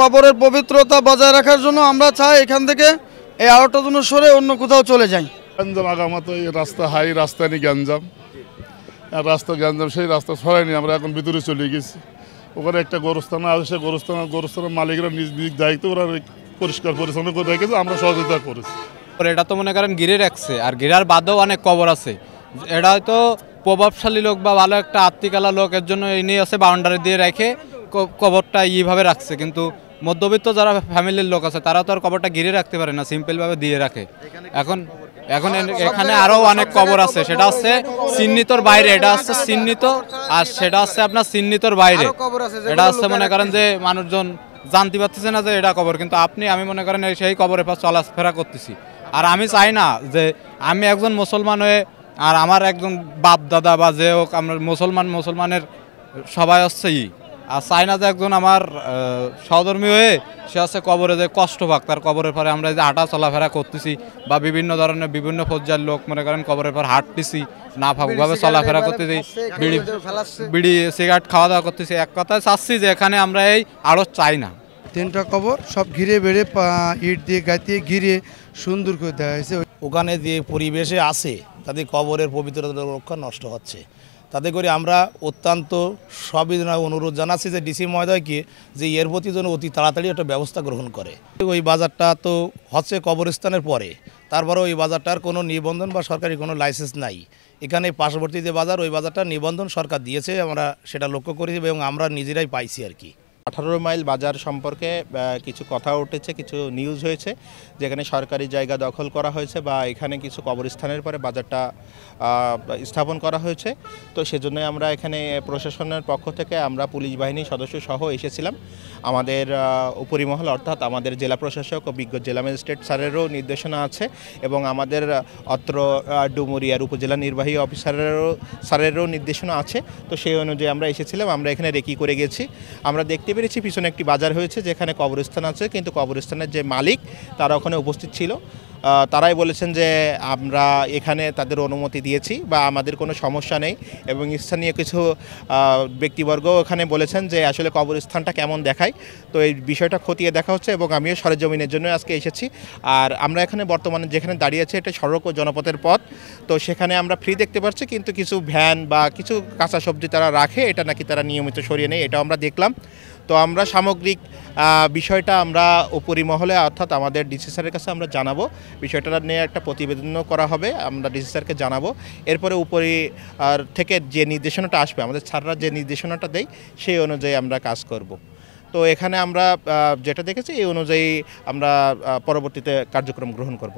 কবরের পবিত্রতা বজায় রাখার জন্য আমরা চাই এখান থেকে এই আলোটা যেন সরে অন্য কোথাও চলে যায়। গ্যাঞ্জাম আগামাতো এই রাস্তা হাই রাস্তা নিয়ে গ্যাঞ্জাম, রাস্তা গ্যাঞ্জাম, সেই রাস্তা সরাইনি, আমরা এখন ভিতরে চলে গেছি। ওখানে একটা গোরস্থান আছে, সেই গোরস্থানের মালিকরা নিজ নিজ দায়িত্ব ওরা পরিষ্কার পরিচ্ছন্ন করে রেখেছে, আমরা সহযোগিতা করেছি। এটা তো মনে করেন ঘিরে রাখছে, আর ঘিরার বাদেও অনেক কবর আছে। এটা হয়তো প্রভাবশালী লোক বা ভালো একটা আত্মিকালা লোকের জন্য এই নিয়ে আছে বাউন্ডারি দিয়ে রেখে কবরটা এইভাবে রাখছে, কিন্তু মধ্যবিত্ত যারা ফ্যামিলির লোক আছে তারা তো আর কবরটা ঘিরে রাখতে পারে না, সিম্পলভাবে দিয়ে রাখে। এখন এখন এখানে আরও অনেক কবর আছে, সেটা হচ্ছে চিহ্নিতর বাইরে, এটা হচ্ছে চিহ্নিত, আর সেটা হচ্ছে আপনার চিহ্নিতর বাইরে। এটা হচ্ছে মনে করেন যে মানুষজন জানতে পারতেছে না যে এটা কবর, কিন্তু আমি মনে করেন সেই কবরের পাশে চলাফেরা করতেছি। আর আমি চাই না যে আমি একজন মুসলমান হয়ে আর আমার একজন বাপ দাদা বা যে হোক আমরা মুসলমানের সবাই হচ্ছে আর চাই না যে একজন আমার সহধর্মী হয়ে সে হচ্ছে কবরে যে কষ্ট পাক, তার কবরের পরে আমরা যে হাঁটা চলাফেরা করতেছি বা বিভিন্ন ধরনের বিভিন্ন পর্যায়ের লোক মনে করেন কবরের পর হাঁটতেছি, না ফাঁকভাবে চলাফেরা করতেছি, বিড়ি সিগারেট খাওয়া দাওয়া করতেছি। এক কথায় চাচ্ছি যে এখানে আমরা এই আরও চাই না। 3টা কবর সব ঘিরে বেড়ে ইট দিয়ে গাঁথিয়ে ঘিরে সুন্দর করে দেওয়া হয়েছে। ওখানে যে পরিবেশে আছে তাদের কবরের পবিত্রতা রক্ষা নষ্ট হচ্ছে, তাতে করে আমরা অত্যন্ত সবিনয় অনুরোধ জানাচ্ছি যে ডিসি মহোদয়কে যে এর প্রতি যেন অতি তাড়াতাড়ি একটা ব্যবস্থা গ্রহণ করে। ওই বাজারটা তো হচ্ছে কবরস্থানের পরে, তারপরে ওই বাজারটার কোনো নিবন্ধন বা সরকারি কোনো লাইসেন্স নাই। এখানে পার্শ্ববর্তী যে বাজার, ওই বাজারটা নিবন্ধন সরকার দিয়েছে, আমরা সেটা লক্ষ্য করেছি এবং আমরা নিজেরাই পাইছি আর কি। 18 মাইল বাজার সম্পর্কে কিছু কথা উঠেছে, কিছু নিউজ হয়েছে যেখানে সরকারি জায়গা দখল করা হয়েছে বা এখানে কিছু কবরস্থানের পরে বাজারটা স্থাপন করা হয়েছে। তো সেজন্যই আমরা এখানে প্রশাসনের পক্ষ থেকে আমরা পুলিশ বাহিনীর সদস্য সহ এসেছিলাম। আমাদের উপরিমহল অর্থাৎ আমাদের জেলা প্রশাসক ও বিজ্ঞ জেলা ম্যাজিস্ট্রেট স্যারেরও নির্দেশনা আছে এবং আমাদের অত্র ডুমুরিয়ার উপজেলা নির্বাহী স্যারেরও নির্দেশনা আছে। তো সেই অনুযায়ী আমরা এসেছিলাম, আমরা এখানে রেকি করে গেছি। আমরা দেখতে পেরেছি পিছনে একটি বাজার হয়েছে যেখানে কবরস্থান আছে, কিন্তু কবরস্থানের যে মালিক তারা ওখানে উপস্থিত ছিল। তারাই বলেছেন যে আমরা এখানে তাদের অনুমতি দিয়েছি বা আমাদের কোনো সমস্যা নেই, এবং স্থানীয় কিছু ব্যক্তিবর্গ ওখানে বলেছেন যে আসলে কবরস্থানটা কেমন দেখায়। তো এই বিষয়টা খতিয়ে দেখা হচ্ছে এবং আমিও সরেজমিনের জন্য আজকে এসেছি। আর আমরা এখানে বর্তমানে যেখানে দাঁড়িয়ে আছি এটা সড়ক ও জনপথের পথ, তো সেখানে আমরা ফ্রি দেখতে পাচ্ছি, কিন্তু কিছু ভ্যান বা কিছু কাঁচা সবজি তারা রাখে, এটা নাকি তারা নিয়মিত সরিয়ে নেয়, এটাও আমরা দেখলাম। তো আমরা সামগ্রিক বিষয়টা আমরা উপরিমহলে অর্থাৎ আমাদের ডিসি স্যারের কাছে আমরা জানাবো, বিষয়টা নিয়ে একটা প্রতিবেদনও করা হবে, আমরা ডিসি স্যারকে জানাবো। এরপরে উপরি থেকে যে নির্দেশনাটা আসবে, আমাদের স্যাররা যে নির্দেশনাটা দেয় সেই অনুযায়ী আমরা কাজ করব। তো এখানে আমরা যেটা দেখেছি এই অনুযায়ী আমরা পরবর্তীতে কার্যক্রম গ্রহণ করব।